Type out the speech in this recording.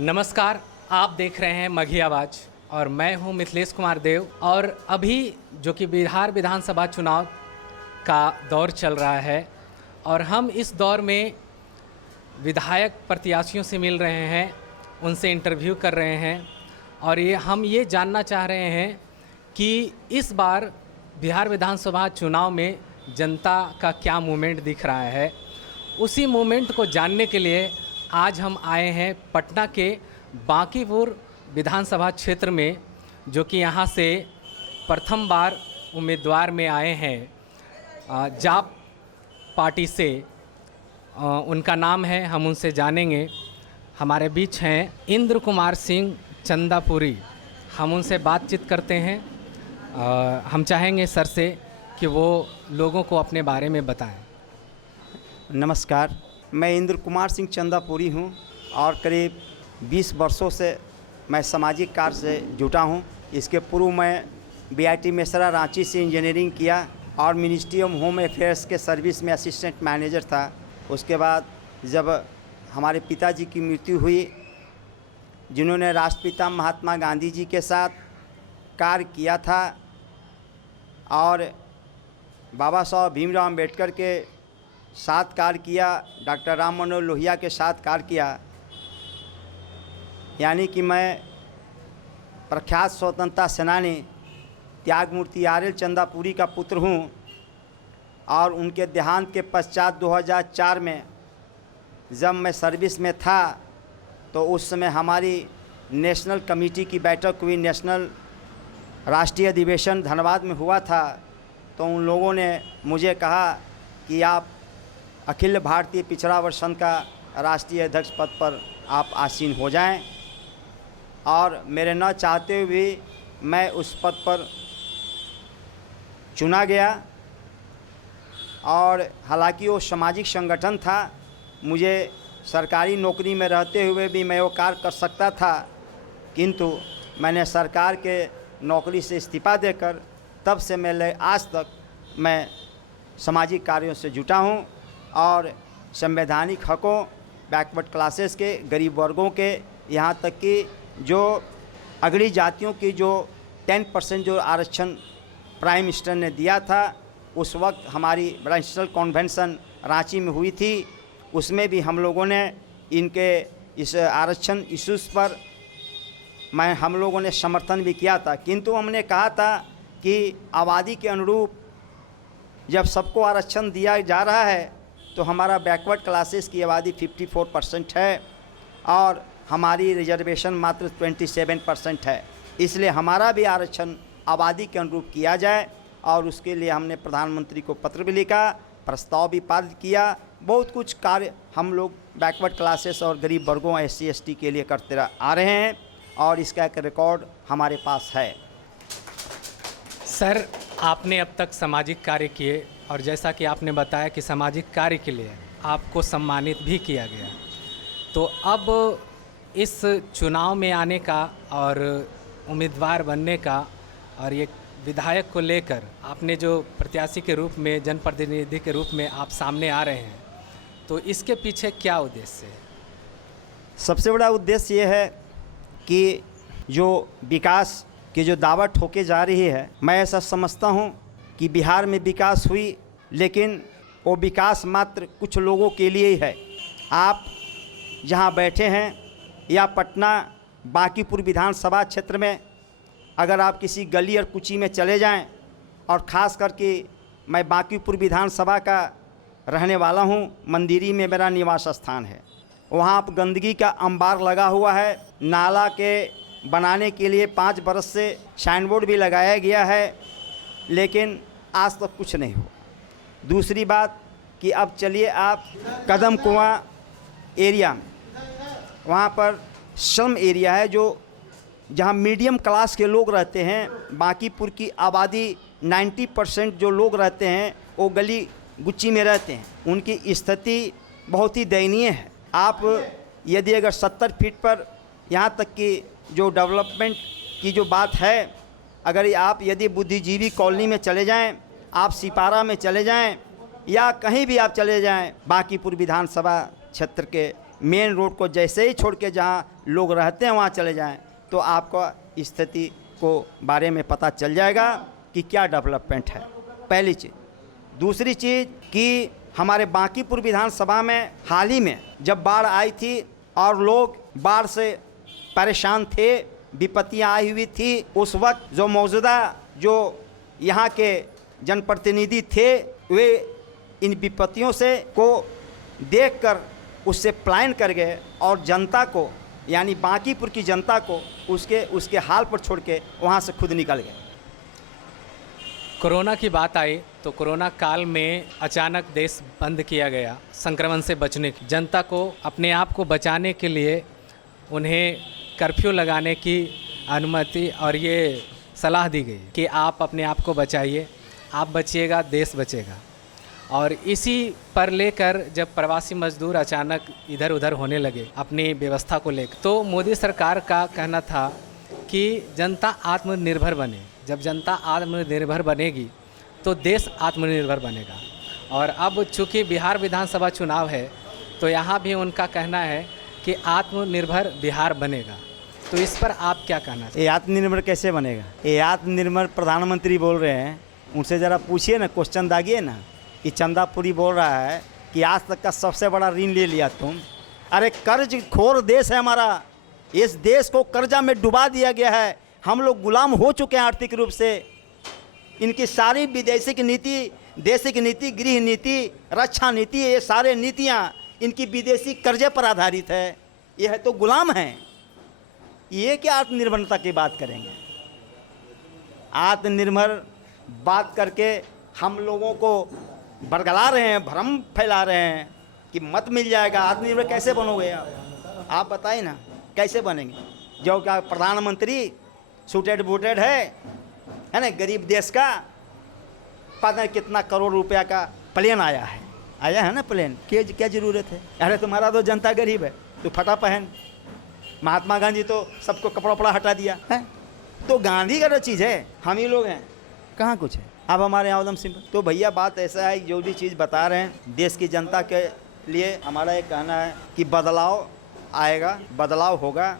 नमस्कार, आप देख रहे हैं मघी आवाज़ और मैं हूं मिथिलेश कुमार देव। और अभी जो कि बिहार विधानसभा चुनाव का दौर चल रहा है और हम इस दौर में विधायक प्रत्याशियों से मिल रहे हैं, उनसे इंटरव्यू कर रहे हैं और हम ये जानना चाह रहे हैं कि इस बार बिहार विधानसभा चुनाव में जनता का क्या मूवमेंट दिख रहा है। उसी मूवमेंट को जानने के लिए आज हम आए हैं पटना के बांकीपुर विधानसभा क्षेत्र में, जो कि यहाँ से प्रथम बार उम्मीदवार में आए हैं जाप पार्टी से। उनका नाम है, हम उनसे जानेंगे। हमारे बीच हैं इंद्र कुमार सिंह चंदापुरी। हम उनसे बातचीत करते हैं। हम चाहेंगे सर से कि वो लोगों को अपने बारे में बताएं। नमस्कार, मैं इंद्र कुमार सिंह चंदापुरी हूं और करीब 20 वर्षों से मैं सामाजिक कार्य से जुटा हूं। इसके पूर्व मैं बीआईटी मेसरा रांची से इंजीनियरिंग किया और मिनिस्ट्री ऑफ होम अफेयर्स के सर्विस में असिस्टेंट मैनेजर था। उसके बाद जब हमारे पिताजी की मृत्यु हुई, जिन्होंने राष्ट्रपिता महात्मा गांधी जी के साथ कार्य किया था और बाबा साहब भीमराव अम्बेडकर के साथ कार्य किया, डॉक्टर राम मनोहर लोहिया के साथ कार्य किया, यानी कि मैं प्रख्यात स्वतंत्रता सेनानी त्यागमूर्ति आर.एल. चंदापुरी का पुत्र हूं। और उनके देहांत के पश्चात 2004 में जब मैं सर्विस में था तो उस समय हमारी नेशनल कमेटी की बैठक हुई। नेशनल राष्ट्रीय अधिवेशन धनबाद में हुआ था। तो उन लोगों ने मुझे कहा कि आप अखिल भारतीय पिछड़ा वर्ग संघ का राष्ट्रीय अध्यक्ष पद पर आप आसीन हो जाएं। और मेरे न चाहते हुए भी मैं उस पद पर चुना गया। और हालांकि वो सामाजिक संगठन था, मुझे सरकारी नौकरी में रहते हुए भी मैं वो कार्य कर सकता था, किंतु मैंने सरकार के नौकरी से इस्तीफा देकर तब से मैं आज तक मैं सामाजिक कार्यों से जुटा हूं। और संवैधानिक हकों, बैकवर्ड क्लासेस के, गरीब वर्गों के, यहाँ तक कि जो अगड़ी जातियों की जो 10% जो आरक्षण प्राइम मिनिस्टर ने दिया था, उस वक्त हमारी नेशनल कन्वेंशन रांची में हुई थी। उसमें भी हम लोगों ने इनके इस आरक्षण इश्यूज़ पर हम लोगों ने समर्थन भी किया था। किंतु हमने कहा था कि आबादी के अनुरूप जब सबको आरक्षण दिया जा रहा है तो हमारा बैकवर्ड क्लासेस की आबादी 54% है और हमारी रिजर्वेशन मात्र 27% है। इसलिए हमारा भी आरक्षण आबादी के अनुरूप किया जाए और उसके लिए हमने प्रधानमंत्री को पत्र भी लिखा, प्रस्ताव भी पारित किया। बहुत कुछ कार्य हम लोग बैकवर्ड क्लासेस और गरीब वर्गों SC ST के लिए करते आ रहे हैं और इसका एक रिकॉर्ड हमारे पास है। सर, आपने अब तक सामाजिक कार्य किए और जैसा कि आपने बताया कि सामाजिक कार्य के लिए आपको सम्मानित भी किया गया, तो अब इस चुनाव में आने का और उम्मीदवार बनने का और ये विधायक को लेकर आपने जो प्रत्याशी के रूप में, जनप्रतिनिधि के रूप में आप सामने आ रहे हैं, तो इसके पीछे क्या उद्देश्य है? सबसे बड़ा उद्देश्य ये है कि जो विकास की जो दावा ठोके जा रही है, मैं ऐसा समझता हूँ कि बिहार में विकास हुई, लेकिन वो विकास मात्र कुछ लोगों के लिए ही है। आप जहाँ बैठे हैं या पटना बांकीपुर विधानसभा क्षेत्र में अगर आप किसी गली और कुची में चले जाएं, और ख़ास करके मैं बांकीपुर विधानसभा का रहने वाला हूं, मंदिरी में मेरा निवास स्थान है, वहाँ पर गंदगी का अंबार लगा हुआ है। नाला के बनाने के लिए 5 बरस से साइन बोर्ड भी लगाया गया है, लेकिन आज तक कुछ नहीं हुआ। दूसरी बात कि अब चलिए आप कदम कुआं एरिया में, वहाँ पर श्रम एरिया है जो जहाँ मीडियम क्लास के लोग रहते हैं। बांकीपुर की आबादी 90% जो लोग रहते हैं वो गली गुच्ची में रहते हैं। उनकी स्थिति बहुत ही दयनीय है। आप यदि अगर 70 फीट पर, यहाँ तक कि जो डेवलपमेंट की जो बात है, अगर आप यदि बुद्धिजीवी कॉलोनी में चले जाएं, आप सिपारा में चले जाएं या कहीं भी आप चले जाएं, बांकीपुर विधानसभा क्षेत्र के मेन रोड को जैसे ही छोड़ के जहाँ लोग रहते हैं वहाँ चले जाएं तो आपको स्थिति को बारे में पता चल जाएगा कि क्या डेवलपमेंट है, पहली चीज़। दूसरी चीज़ कि हमारे बांकीपुर विधानसभा में हाल ही में जब बाढ़ आई थी और लोग बाढ़ से परेशान थे, विपत्तियाँ आई हुई थी, उस वक्त जो मौजूदा जो यहाँ के जनप्रतिनिधि थे वे इन विपत्तियों से को देखकर उससे पलायन कर गए और जनता को यानी बांकीपुर की जनता को उसके हाल पर छोड़ के वहाँ से खुद निकल गए। कोरोना की बात आई तो कोरोना काल में अचानक देश बंद किया गया संक्रमण से बचने की। जनता को अपने आप को बचाने के लिए उन्हें कर्फ्यू लगाने की अनुमति और ये सलाह दी गई कि आप अपने आप को बचाइए, आप बचिएगा देश बचेगा। और इसी पर लेकर जब प्रवासी मजदूर अचानक इधर उधर होने लगे अपनी व्यवस्था को लेकर, तो मोदी सरकार का कहना था कि जनता आत्मनिर्भर बने। जब जनता आत्मनिर्भर बनेगी तो देश आत्मनिर्भर बनेगा। और अब चूँकि बिहार विधानसभा चुनाव है तो यहाँ भी उनका कहना है कि आत्मनिर्भर बिहार बनेगा। तो इस पर आप क्या कहना चाहिए? ये आत्मनिर्भर कैसे बनेगा? ये आत्मनिर्भर प्रधानमंत्री बोल रहे हैं, उनसे ज़रा पूछिए ना, क्वेश्चन दागिए ना कि चंदापुरी बोल रहा है कि आज तक का सबसे बड़ा ऋण ले लिया तुम। अरे कर्ज खोर देश है हमारा, इस देश को कर्जा में डुबा दिया गया है, हम लोग गुलाम हो चुके हैं आर्थिक रूप से। इनकी सारी विदेशी की नीति, देशी की नीति, गृह नीति, रक्षा नीति, ये सारे नीतियाँ इनकी विदेशी कर्जे पर आधारित है। ये है तो गुलाम हैं। ये क्या आत्मनिर्भरता की बात करेंगे? आत्मनिर्भर बात करके हम लोगों को बरगला रहे हैं, भ्रम फैला रहे हैं कि मत मिल जाएगा। आत्मनिर्भर कैसे बनोगे आप बताइए ना, कैसे बनेंगे? जो क्या प्रधानमंत्री सूटेड बूटेड है ना, गरीब देश का पता नहीं कितना करोड़ रुपया का प्लेन आया है ना प्लेन, क्या ज़रूरत है? अरे तुम्हारा तो जनता गरीब है, तो फटा पहन। महात्मा गांधी तो सबको कपड़ा वपड़ा हटा दिया है, तो गांधी का जो चीज़ है हम ही लोग हैं, कहाँ कुछ है। अब हमारे यहाँ उधम सिंह। तो भैया बात ऐसा है, जो भी चीज़ बता रहे हैं देश की जनता के लिए हमारा ये कहना है कि बदलाव आएगा, बदलाव होगा।